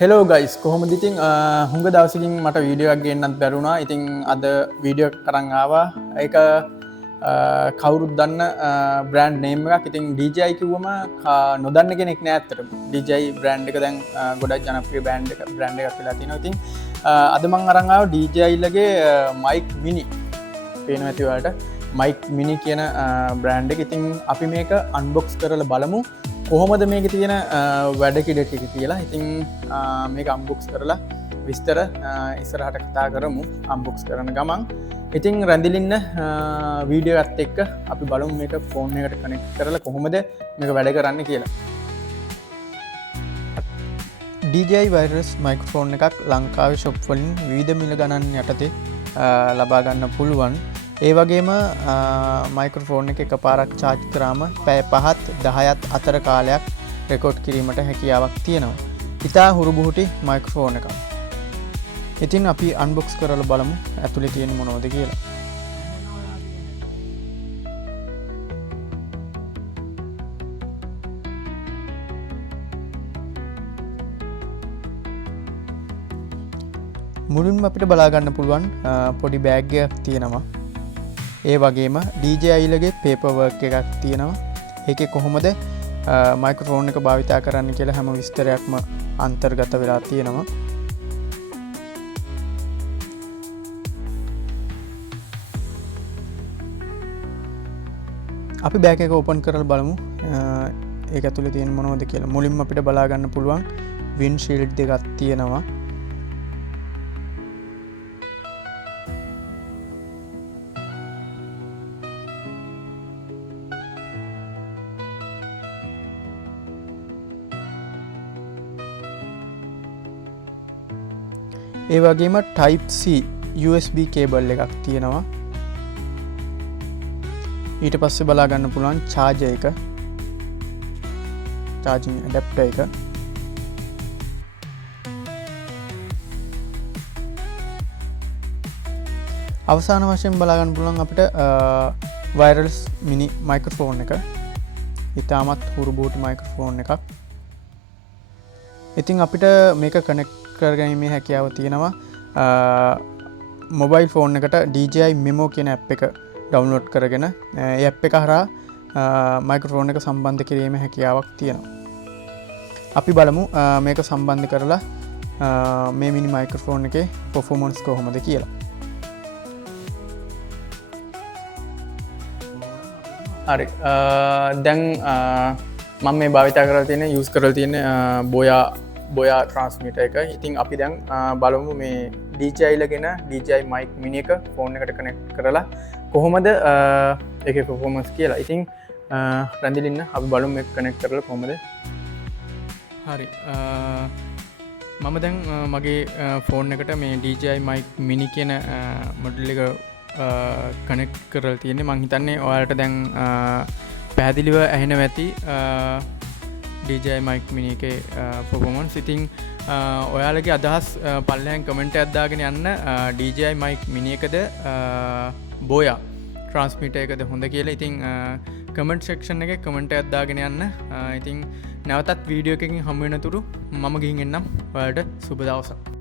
Hello guys කොහොමද ඉතින් හුඟ දවසකින් මට වීඩියෝ එකක් ගේන්නත් බැරුණා. ඉතින් අද වීඩියෝ කරන් ආවා. ඒක කවුරුත් දන්න බ්‍රෑන්ඩ් නේම් එකක්. ඉතින් DJI කිව්වම නොදන්න කෙනෙක් නෑ ඇත්තටම. DJI බ්‍රෑන්ඩ් එක දැන් ගොඩක් ජනප්‍රිය බ්‍රෑන්ඩ් එකක් වෙලා තිනවා. ඉතින් අද මම අරන් ආවා DJI ලගේ mic mini. පේනවා ඇති ඔයාලට mic mini කියන බ්‍රෑන්ඩ් එක. ඉතින් අපි මේක අන්බොක්ස් කරලා බලමු. කොහොමද මේක තියෙන වැඩ කිඩ ටික කියලා. ඉතින් මේක අම්බොක්ස් කරලා විස්තර ඉස්සරහට කතා කරමු අම්බොක්ස් කරන ගමන්. ඉතින් රැඳිලින්න වීඩියෝ එකත් එක්ක අපි බලමු මේක ෆෝන් එකට කනෙක්ට් කරලා කොහොමද මේක වැඩ කරන්න කියලා. DJI wireless microphone එකක් ලංකාවේ shop වලින් විවිධ මිල ගණන් යටතේ ලබා ගන්න පුළුවන්. ඒ වගේම මයික්‍රොෆෝන් එක එකපාරක් චාර්ජ් කරාම පැය 5ත් 10ත් අතර කාලයක් රෙකෝඩ් කිරීමට හැකියාවක් තියෙනවා. ඉතා හුරුබුහුටි මයික්‍රොෆෝන් එකක්. ඉතින් අපි අන්බොක්ස් කරලා බලමු ඇතුලේ තියෙන මොනවද කියලා. මුලින්ම අපිට බලා ගන්න පුළුවන් පොඩි බෑග් එකක් තියෙනවා. ඒ වගේම DJI ලගේ පේපර් වර්ක් එකක් තියෙනවා. ඒකේ කොහොමද මයික්‍රොෆෝන් එක භාවිතා කරන්න කියලා හැම විස්තරයක්ම අන්තර්ගත වෙලා තියෙනවා. අපි බෑග් එක ඕපන් කරලා බලමු ඒක ඇතුලේ තියෙන මොනවද කියලා. මුලින්ම අපිට බලා ගන්න පුළුවන් වින්ඩ් ෂීල්ඩ් දෙකක් තියෙනවා. ඒ වගේම Type C USB කේබල් එකක් තියෙනවා. ඊට පස්සේ බලා ගන්න පුළුවන් charger එක, charging adapter එක. අවසාන වශයෙන් බලා ගන්න පුළුවන් අපිට wireless mini microphone එක. ඉතාමත් හුරුබුහුටු microphone එකක්. ඉතින් අපිට මේක කනෙක්ට් කරගැනීමේ හැකියාව තියෙනවා. මොබයිල් ෆෝන් එකට DJI Memo කියන ඇප් එක ඩවුන්ලෝඩ් කරගෙන ඒ ඇප් එක හරහා මයික්‍රොෆෝන් එක සම්බන්ධ කිරීමේ හැකියාවක් තියෙනවා. අපි බලමු මේක සම්බන්ධ කරලා මේ මිනි මයික්‍රොෆෝන් එකේ පර්ෆෝමන්ස් කොහොමද කියලා. හරි දැන් මම මේ භාවිතා කරලා තියෙන යූස් කරලා තියෙන බොයා ට්‍රන්ස්මිටර් එක. ඉතින් අපි දැන් බලමු මේ DJI ලගෙන DJI mic mini එක ෆෝන් එකට කනෙක්ට් කරලා කොහොමද ඒකේ පර්ෆෝමන්ස් කියලා. ඉතින් රැඳිලින්න අපි බලමු මේක කනෙක්ට් කරලා කොහොමද. හරි මම දැන් මගේ ෆෝන් එකට මේ DJI mic mini කියන මොඩල් එක කනෙක්ට් කරලා තියෙන්නේ. මං හිතන්නේ ඔයාලට දැන් පැහැදිලිව ඇහෙනවා ඇති DJI mic mini එකේ performance. ඉතින් ඔයාලගේ අදහස් පල්ලෙහාන් කමෙන්ට් එකක් දාගෙන යන්න DJI mic mini එකද බෝයා ට්‍රාන්ස්මිටර් එකද හොඳ කියලා. ඉතින් කමෙන්ට් සෙක්ෂන් එකේ කමෙන්ට් එකක් දාගෙන යන්න. ඉතින් නැවතත් වීඩියෝ එකකින් හමු වෙනතුරු මම ගිහින් එන්නම්. ඔයාලට සුබ දවසක්.